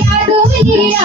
യാടുവിയാ